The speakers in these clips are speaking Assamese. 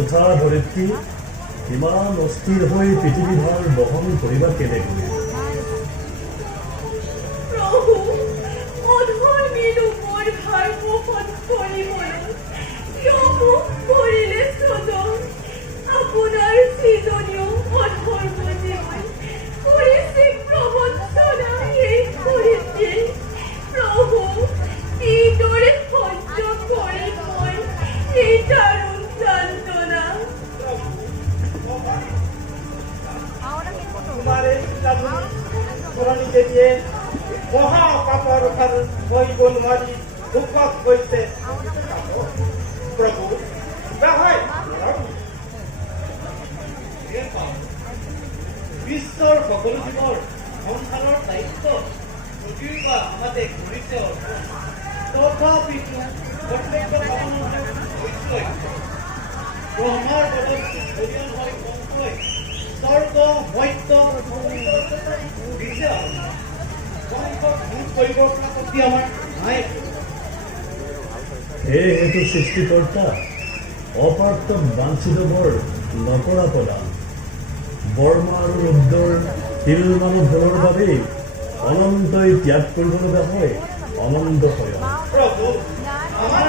উঠা ধৰিত্ৰী ইমান অস্থিৰ হৈ পৃথিৱীভাৰ বহন কৰিবা কেনেকৈ? প্ৰভু, অধৰ্মীৰ ওপৰত ভাৰ বহন কৰিবলৈ কিয় মোক কৰিলে চজন? আপোনাৰ সৃজনীয় অধৰ্ম জীৱন কৰিছে প্ৰবঞ্চনা এই ধৰিত্ৰী। প্ৰভু, কিদৰে সহ্য কৰিম মই এই দাৰুণ যন্ত্ৰণা? তোমাৰ এই পুৰানি দিয়ে মহা পাপৰ ঘৰ বইবন মাৰি ভূকত হইতে প্ৰভু হয় বিশ্বৰ সকলো জীৱৰ সংসাৰৰ দায়িত্ব যদিও বা আমাদেৰ ঘূৰিছে তথাপিতো প্ৰত্যেক ব্ৰহ্মাৰ বদল অৰিয়ন হয় কংকয় স্বৰ্গ মধ্য দিছে কংকক দূৰ কৰিবৰ শক্তি আমাৰ নাই। হে হেতু সৃষ্টিকৰ্তা, অপাৰ্থ বাঞ্ছিত বৰ নকৰা প্ৰদান। বৰ্মা আৰু ৰুদ্ৰৰ তিল মানুহৰ বাবেই অনন্তই ত্যাগ কৰিব লগা হয় অনন্ত হয়। প্ৰভু আমাৰ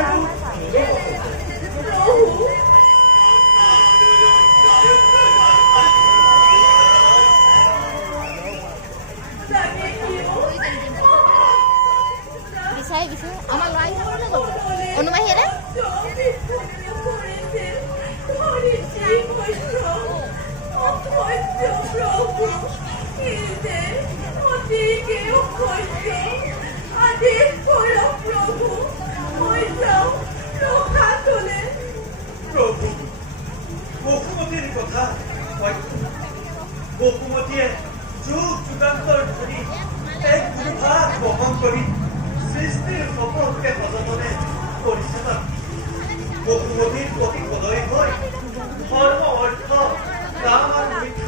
আমাৰ লড়াই অনুমাহিৰে প্ৰভু বসুমতীৰ কথা বসুমতীয়ে যুগ যুগান্তৰ ধৰি এক দুৰ্ভাগ বহন কৰি সৃষ্টিৰ সকলোকে সযতনে পৰিচালনা বসুমতীৰ প্ৰতি সদয় হৈ ধৰ্ম অৰ্থ কাম আৰু বৃক্ষ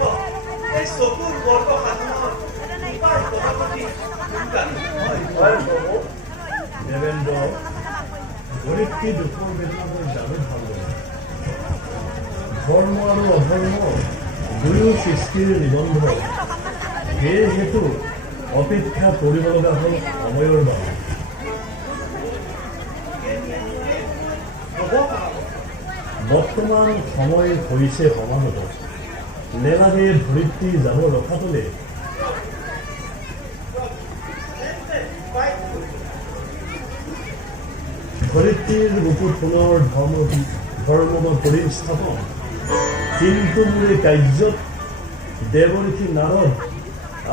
এই চকুৰ বৰ্গ সাধনৰ উপায় সভাপতি দেৱেন্দ্ৰ ধৰিত্ৰী দুখৰ বেদনাবোৰ জানো ভালদৰে। ধৰ্ম আৰু অধৰ্ম দুয়ো সৃষ্টিৰ নিবন্ধ। সেই হেতু অপেক্ষা কৰিব লগা হ'ল সময়ৰ বাবে। বৰ্তমান সময় হৈছে সমাগত। নেলাগে ধৰিত্ৰী যাব ৰখাতলে। ধৰিত্ৰীৰ বুকুত পুনৰ ধৰ্ম পৰিস্থাপন। কিন্তু মোৰ এই কাৰ্যত দেৱঋষি নাৰদ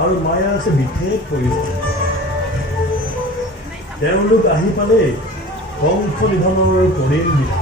আৰু মায়া আছে বিশেষ প্ৰয়োজন। তেওঁলোক আহি পালে কংস নিধনৰ কৰিম বিধান।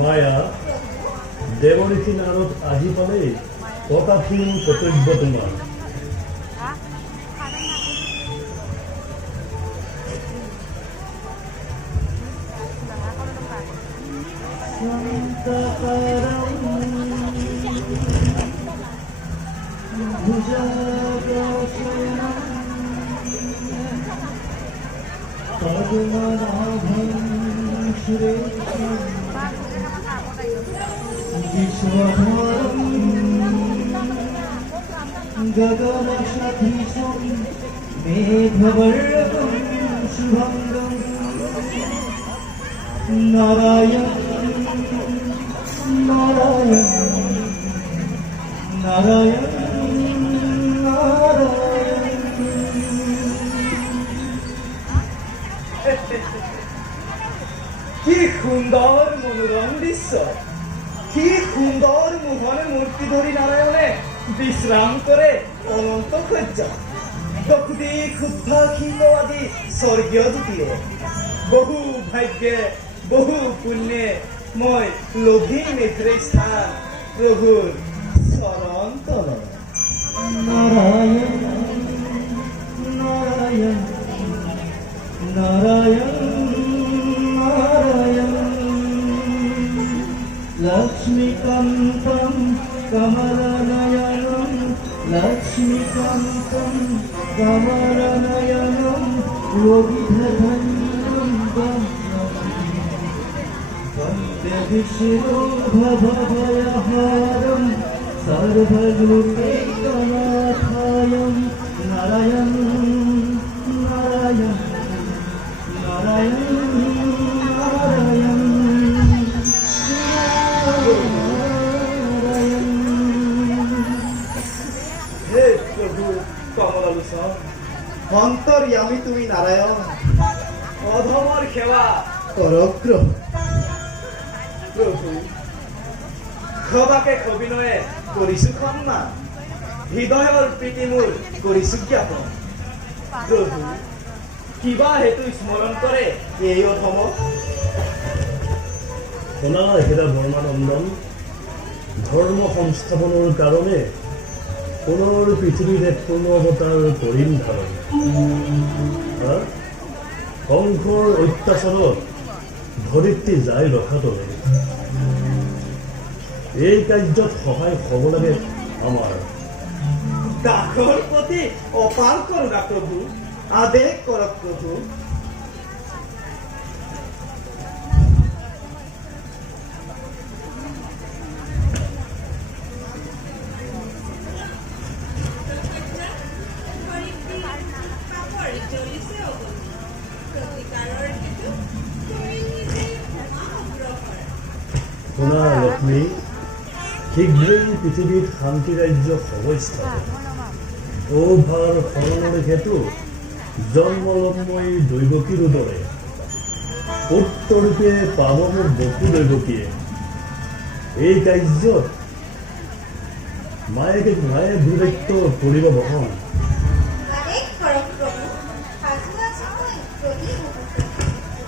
মায়া দেৱঋষি নাৰদ আহি পালে তথাপিও কৰ্তব্য তোমাৰ। गगनशतीशं मेघवर्णं शुभङ्गं नारायण नारायण नारायण नारायण। কি সুন্দৰ মনোৰম দৃশ্য, কি সুন্দৰ মোহনে মূৰ্তি ধৰি নাৰায়ণে বিশ্ৰাম কৰে অনন্ত সহ্য। দক্ষিণ উদ্ভাসিত আদি স্বৰ্গীয় জ্যোতিয়ে বহু ভাগ্যে বহু পুণ্যে মই লভিম এথৰে স্থান প্ৰভুৰ চৰণ তলত। लक्ष्मीकान्तं कमलनयनं योगिधन्यं वन्दे विष्णो भवभयहारं सर्वलोकैकनाथायं नारायण नारायण नारायण नारायण হে প্ৰভু কমলালোচন অন্তৰ্যামী তুমি নাৰায়ণ অধমৰ সেৱা কৰক প্ৰভু ক্ষবাকে ক্ষবিনয়ে কৰিছো ক্ষমা হৃদয়ৰ প্ৰীতি মোৰ কৰিছো জ্ঞাপন প্ৰভু কিবা হেতু স্মৰণ কৰে এই অধমক শুনা হেৰা বৰ্মানন্দন ধৰ্ম সংস্থাপনৰ কাৰণে পুনৰ পৃথিৱীত এক পূৰ্ণ অৱতাৰ কৰিম ধাৰণ কংসৰ অত্যাচাৰত ধৰিত্ৰী যায় ৰখাতলৈ এই কাৰ্যত সহায় হ'ব লাগে আমাৰ দাসৰ প্ৰতি অপাৰ কৰোণা প্ৰভু আদেশ কৰক প্ৰভু শুনা লক্ষ্মী শীঘ্ৰেই পৃথিৱীত শান্তি ৰাজ্য সৱস্থাপন ভাৰ শৰণৰ হেতু জন্মলম্বই দৈৱকীৰ দৰে পুত্ৰৰূপে পাব মোৰ বসু দৈৱকীয়ে এই কাৰ্যত মায়ে গুৰুদায়িত্ব কৰিব বহন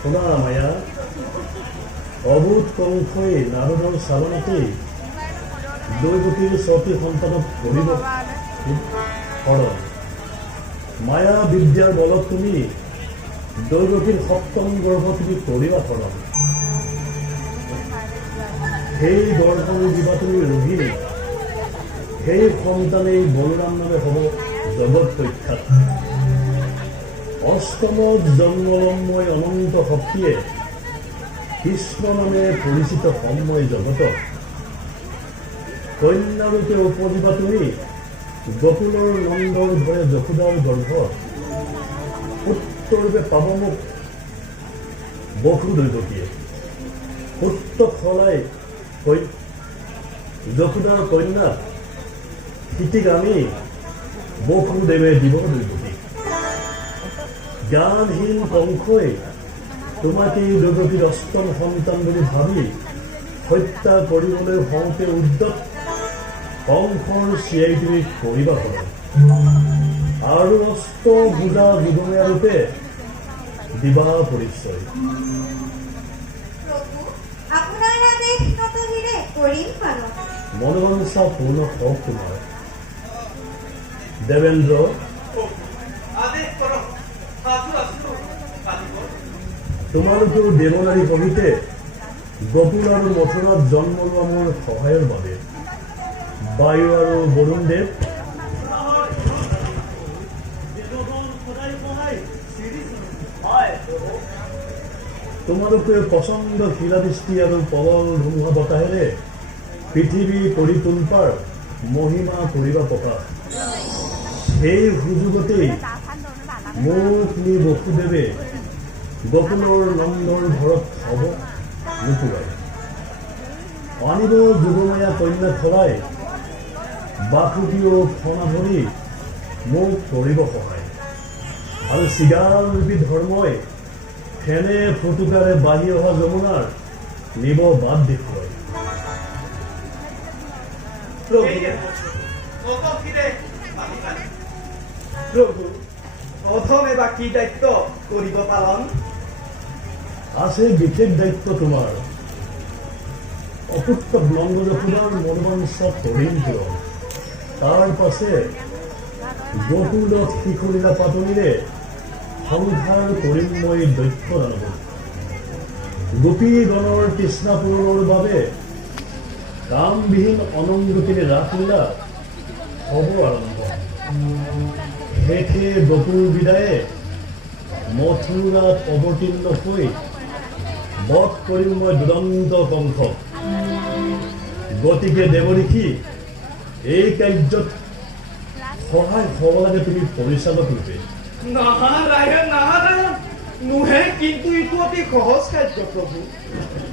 শুনা মায়া অবুধ কংসই নাৰদৰ চালনতেই দৈৱকীৰ সতী সন্তানক কৰিব হৰণ মায়া বিদ্যাৰ বলত তুমি দৈৱকীৰ সপ্তম গৰ্ভ তুমি কৰিবা হৰণ সেই গৰ্ভৰ দিবা তুমি ৰোগিনী সেই সন্তানেই বলৰাম নামে হ'ব জগত প্ৰখ্যাত অষ্টমত জন্মলম্বই অনন্ত শক্তিয়ে কৃষ্ণ নামে পৰিচিত সময় জগতত কন্যাৰূপে উপজিবা তুমি গকুলৰ নন্দৰ ধৰে যশোদাৰ গৰ্ভত পুত্ৰৰূপে পাব মোক বসু দৈৱকীয়ে পুত্ৰক সলাই যশোদাৰ কন্যাক সিটিক আনি বসুদেৱে দিব দৈৱকীক জ্ঞানহীন কংসই তোমাকে দৈৱকীৰ অষ্টম সন্তান বুলি ভাবি হত্যা কৰিবলৈ হওঁতে উদ্যত কংসৰ চিয়াই তুমি কৰিবা হৰণ আৰু অস্ত বুজা যুগমীয়া ৰূপে দিবা পৰিচয় মনোবাঞ্ছা পূৰ্ণ হওক তোমাৰ দেৱেন্দ্ৰ আদেশ কৰক সাজু আছো আহিব তোমালোকেও দেৱনাৰী সহিতে গকুল আৰু মথুৰাত জন্ম লোৱা মোৰ সহায়ৰ বাবে বায়ু আৰু বৰুণদেৱ তোমালোকে পচন্দ শিলাবৃষ্টি আৰু প্ৰবল ধুমুহা বতাহেৰে পৃথিৱী কৰি তোলপাৰ মহিমা কৰিবা প্ৰকাশ সেই সুযোগতেই মোক নি বসুদেৱে গকুলৰ নন্দৰ ঘৰত হ'ব নোপোৱাই আনিব যুগমীয়া কন্যা থলাই বাসুকীয় ফনা ধৰি মোক কৰিব সহায় আৰু চিগাল ৰূপী ধৰ্মই ফেনে ফুটুকাৰে বাঢ়ি অহা যমুনাৰ নিব বাদ দেখুৱাই প্ৰভু অধমে বা কি দায়িত্ব কৰিব পালন আছে বিশেষ দায়িত্ব তোমাৰ অপুত্ৰ নন্দ যশোদাৰ মনোবাঞ্ছা কৰিম পূৰণ তাৰ পাছে গকুলত শিশুলীলা পাতনিৰে সংসাৰ কৰিম মই দক্ষ দানৱ গোপীগণৰ তৃষ্ণা পূৰণৰ বাবে কামবিহীন অনংগতিৰে ৰাসলীলা হ'ব আৰম্ভ। শেষে বকুৰ বিদায়ে মথুৰাত অৱতীৰ্ণ হৈ বধ কৰিম মই দুৰন্ত কংসক। গতিকে দেৱঋষি, এই কাৰ্যত সহায় হ'ব লাগে তুমি পৰিচালক ৰূপে। নাৰায়ণ নাৰায়ণ, নোহে কিন্তু এইটো অতি সহজ কাৰ্য প্ৰভু।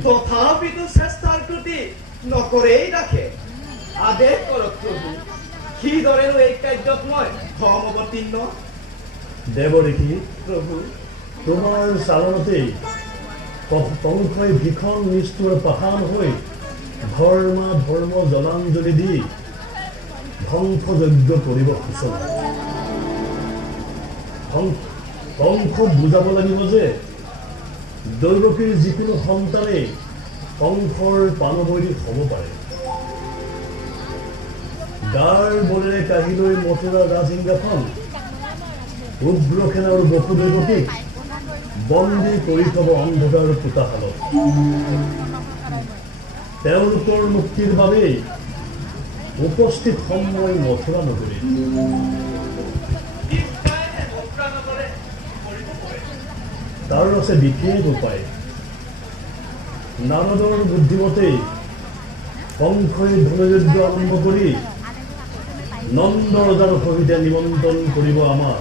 তথাপিতো চেষ্টাৰ প্ৰতি নকৰেই ৰাখে। আদেশ কৰক প্ৰভু, কিদৰেনো এই কাৰ্যত মই হম অৱতীৰ্ণ। দেৱঋষি, প্ৰভু, তোমাৰ চাৰণতেই কংসই ভীষণ নিষ্ঠুৰ পাষাণ হৈ ধৰ্ম জলাঞ্জলি দি ধ্বংসযজ্ঞ কৰিব সূচনা। কংসক বুজাব লাগিব যে দৈৱকীৰ যিকোনো সন্তানেই কংসৰ প্ৰাণবৈৰী হ'ব পাৰে। গাৰ বলেৰে কাঢ়ি লৈ মথুৰাৰ ৰাজসিংহাসন উগ্ৰসেন আৰু বসুদৈৱকীক বন্দী কৰি থব অন্ধকাৰ পোতাশালত। তেওঁলোকৰ মুক্তিৰ বাবেই উপস্থিত হম মই মথুৰা নগৰীত। তাৰ আছে বিশেষ উপায়। নাৰদৰ বুদ্ধিমতেই কংসই ধনুযুদ্ধ আৰম্ভ কৰি নন্দ ৰজাৰ সহিতে নিমন্ত্ৰণ কৰিব আমাক।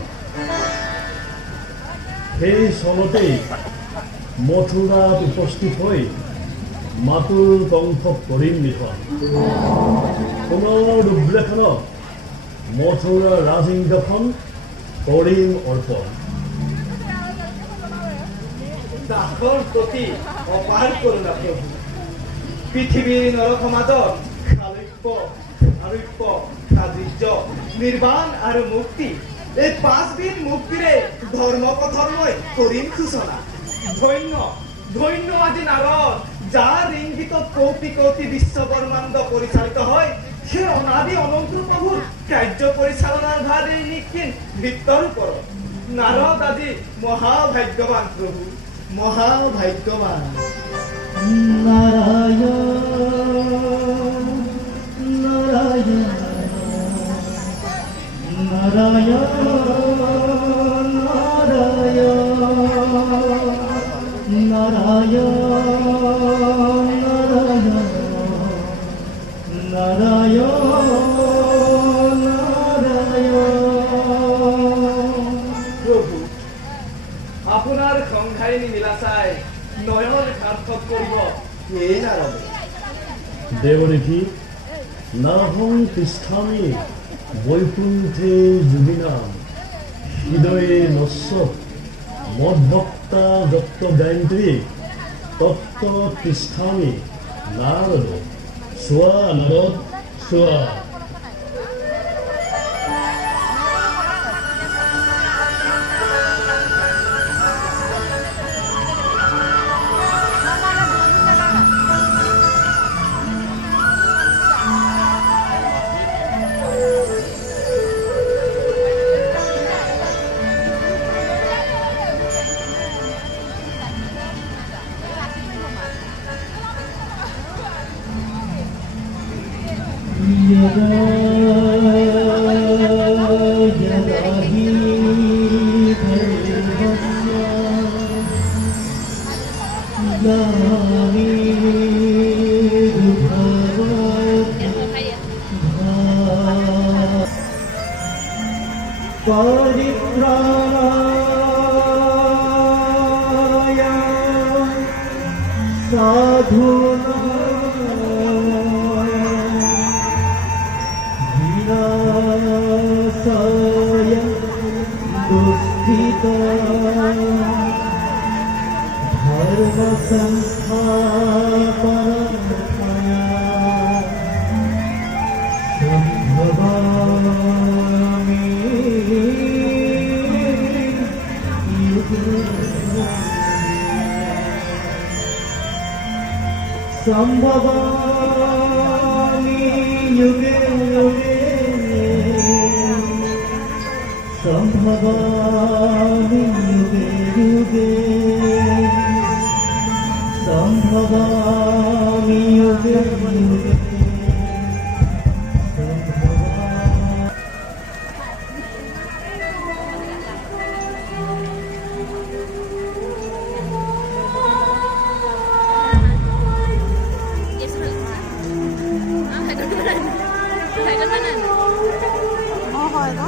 সেই চলতেই মথুৰাত উপস্থিত হৈ মাতুল কংসক কৰিম নিধন। পুনৰ উগ্ৰসেনক মথুৰাৰ ৰাজসিংহাসন কৰিম অৰ্পণ। দাসৰ প্ৰতি অপাৰ কৰোণা প্ৰভু। পৃথিৱীৰ নৰসমাজত খালব্য, আৰোগ্য, কাৰ্য, নিৰ্বাণ আৰু মুক্তি, এই পাঁচবিধ মুক্তিৰে ধৰ্মপথৰ মই কৰিম সূচনা। ধন্য ধন্য আজি নাৰদ, যাৰ ইংগিতত কৌটি কৌটি বিশ্ব ব্ৰহ্মাণ্ড পৰিচালিত হয়। সেই অনাদি অনন্ত প্ৰভুৰ কাৰ্য পৰিচালনাৰ ভাৰ এই নিক্ষীণ বৃত্তৰ ওপৰত। নাৰদ আজি মহাভাগ্যৱান প্ৰভু, মহাভাগ্যৱান। নাৰায়ণ নাৰায়ণ নাৰায়ণ নাৰায়ণ নাৰায়ণ নাৰায়ণ নাৰায়ণ নাৰায়ণ। প্ৰভু, আপোনাৰ সংঘাৰিণী লীলা চাই নয়ন সাৰ্থক কৰিব এই নাৰদে। দেৱঋষি, নাহং তিষ্ঠামি বৈকুণ্ঠে যোগিনাম হৃদয়ে নশ্য মদ্ভক্তা যত্ত গায়ন্ত্ৰী তত্ত তিষ্ঠামি নাৰদ। চোৱা নাৰদ চোৱা। यदा यदा हि धर्मस्य ग्लानिर्भवति परित्राणाय साधूनां विनाशाय दुष्कृतां धर्मसंस्थापनार्थाय सम्भवामि युगे सम्भवामि युगे युगे सम्भवामि युगे युगे सम्भवामि युगे युगे सम्भवामि অঁ হয় ন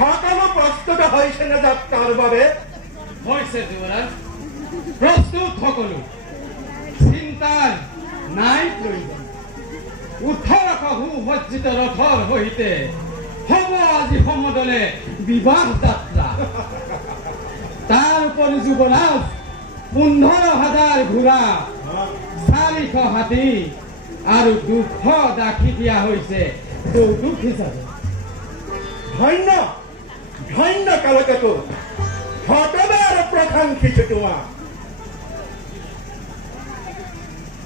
সকলো প্ৰস্তুত হৈছে নে যাত্ৰাৰ বাবে হৈছে যুৱৰাজ প্ৰস্তুত সকলো চিন্তাৰ নাই প্ৰয়োজন 18শ সুসজ্জিত ৰথৰ সৈতে হ'ব আজি সমদলে বিবাহ যাত্ৰা তাৰ উপৰি যুৱৰাজ 15,000 ঘোঁৰা 400 হাতী আৰু 200 দাসী দিয়া হৈছে যৌতুক হিচাপে ধন্য ধন্য কালকেতু ভগৱানৰ প্ৰশংসিত তোমাৰ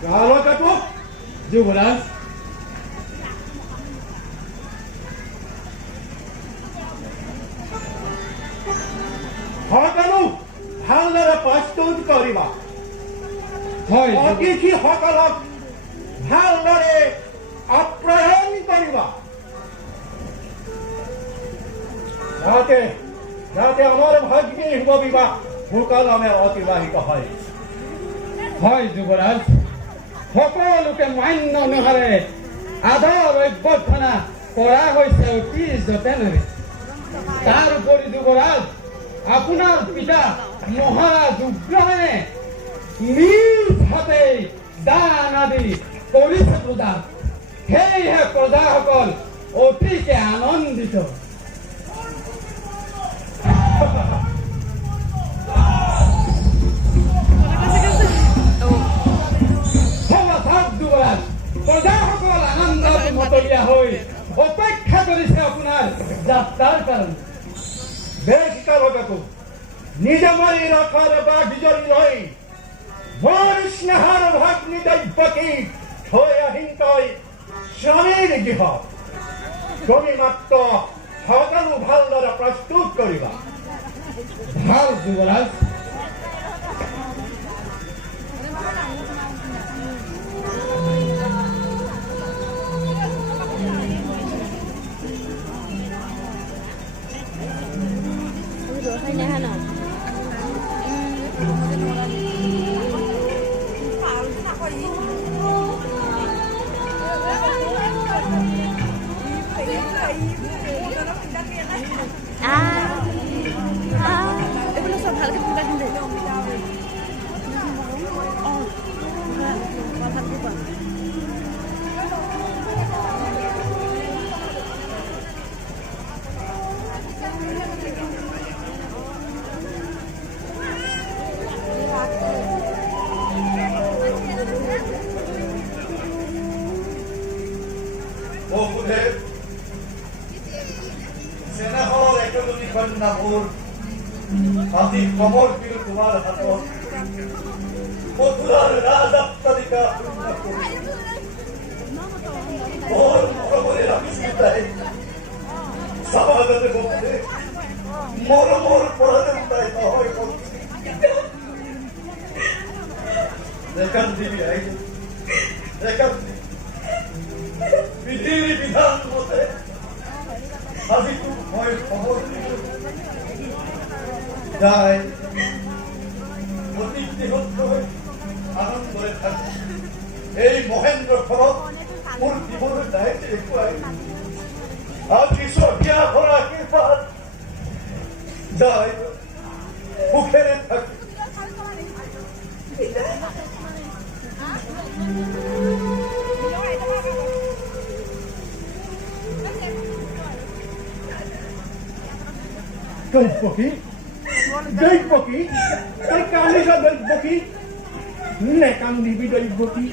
কালকেতু যুৱৰাজ সকলো ভালদৰে প্ৰস্তুত কৰিবা হয় অতিথিসকলক ভালদৰে আপ্যায়ন কৰিবা যাতে আমাৰ ভাগ্যে শুভ বিবাহ সুকলমে অতিবাহিত হয় হয় যুৱৰাজ সকলোকে মান্য অনুসাৰে আদৰ অভ্যৰ্থনা কৰা হৈছে অতি যতনেৰে তাৰ উপৰি যুৱৰাজ আপোনাৰ পিতা মহাৰাজ উগ্ৰসেনে নিজ হাতে দান আদি কৰিছে প্ৰদান সেয়েহে প্ৰজাসকল অতিকে আনন্দিত প্ৰজাসকল আনন্দত মতলীয়া হৈ অপেক্ষা কৰিছে আপোনাৰ যাত্ৰাৰ কাৰণে বেশ কালকেতু নিজে মই ৰথৰ বাঘ জৰি লৈ মোৰ স্নেহৰ ভাগ্নি দৈৱকী থৈ আহিম তই স্বামীৰ গৃহত তুমি মাত্ৰ সকলো ভালদৰে প্ৰস্তুত কৰিবা ভাল যুৱৰাজ ভালকে বসুদেৱ চেনেহৰ একেজনী কন্যা মোৰ আজি সমৰ্পিত তোমাৰ হাতত মথুৰাৰ ৰাজত্বাধিকা মোৰ মৰমৰে ৰাখিছিল তাই সমাজতে বসুদেৱ মৰমৰ পৰা তাই নহয় দেখান দিবি আই দেখান বিধিৰ বিধান মতে আজি মই খবৰ দিলোঁ যাই অতি বৃহৎ আনন্দৰে থাকি এই মহেন্দ্ৰ ঘৰত মোৰ জীৱনৰ দায়িত্ব দেখুৱাই আজি স্বৰ্গীয়া ভৰা কৃপাত যাই সুখেৰে থাকি Dojpoký? Toj kameša Dojpoký? Nekandibi Dojpoký?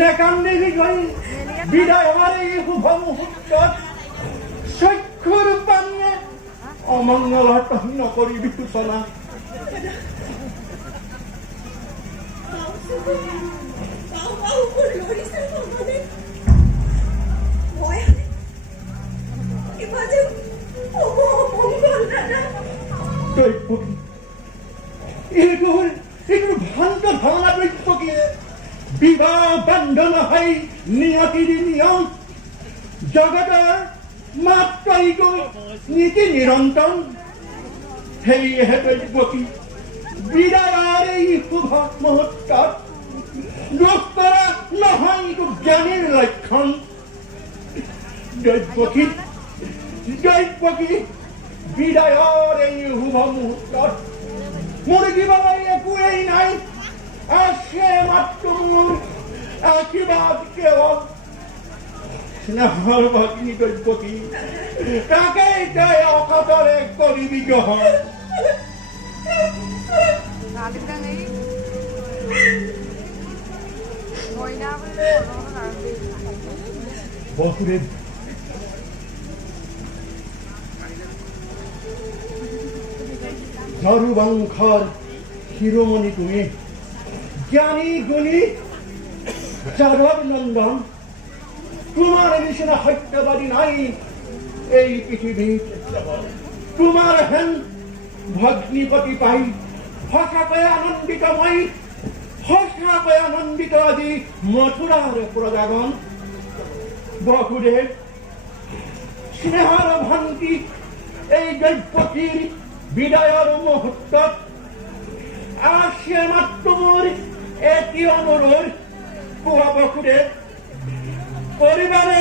Nekandibi গৈ বিদায় আমার এই শুভ মুহূর্তত চক্ষুৰ পানীয়ে অমংগলত নকৰিবি সূচনা। Dojpoký? এইটোৰ ভ্ৰান্ত ধাৰণা Dojpoký। বিবাহ বন্ধন হয় নিয়তিৰ নিয়ম জগতৰ মাত্ৰ এইটো নীতি নিৰন্তন সেয়েহে Dojpoký বিদায়ৰ এই শুভ মুহূৰ্তত দুখ কৰা নহয় এইটো জ্ঞানীৰ লক্ষণ। Dojpoký বিদায়ৰ এই শুভ মুহূৰ্তত মোৰ জীৱনৰ একোৱেই নাই আছে মাত্ৰ মোৰ আশীৰ্বাদ কেৱল স্নেহৰ ভগ্নী Dojpoký তাকেই তই অকাতৰে কৰিবি গ্ৰহণ। বসুদেৱ ঝাৰু বংশৰ শিৰোমণি তুমি জ্ঞানী গুণী যাদৱ নন্দন তোমাৰ নিচিনা সত্যবাদী নাই এই পৃথিৱীত। তোমাৰ হেন ভগ্নীপতি পাই সঁচাকৈ আনন্দিত মই সঁচাকৈ আনন্দিত আজি মথুৰাৰ প্ৰজাগণ। বসুদেৱ স্নেহৰ ভণ্টি এই Dojpokýৰ বিদায়ৰ মুহূৰ্তত আছে মাত্ৰ মোৰ এটি অনুৰোধ কোৱা বসুদেৱ পৰিবাৰে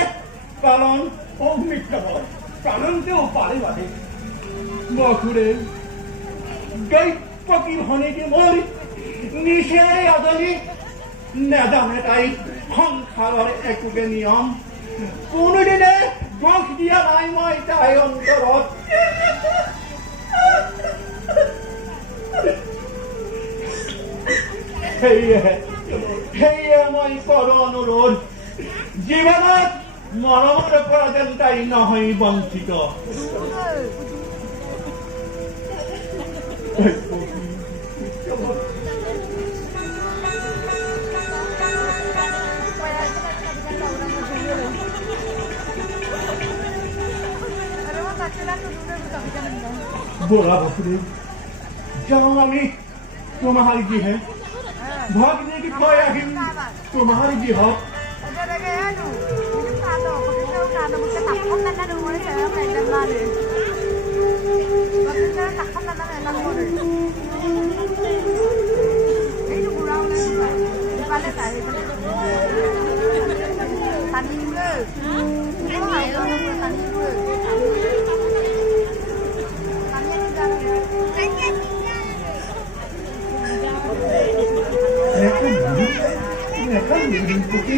পালন অমৃতকৰ প্ৰাণন্তেও পাৰিবাৰে। বসুদেৱ Dojpokýৰ ভনীটি মোৰ নিচেই আজনী নেজানে তাই সংসাৰৰ একোকে নিয়ম কোনোদিনে দোষ দিয়া নাই মই তাই অন্তৰত। সেয়ে মই কৰো অনুৰোধ জীৱনত মৰমৰ পৰা যেন তাই নহয় বঞ্চিত। বলা বসুদেৱ যাওঁ আমি তোমাৰ গৃহে ভগ্নীক থৈ আহিম তোমাৰ গৃহত। Dojpoký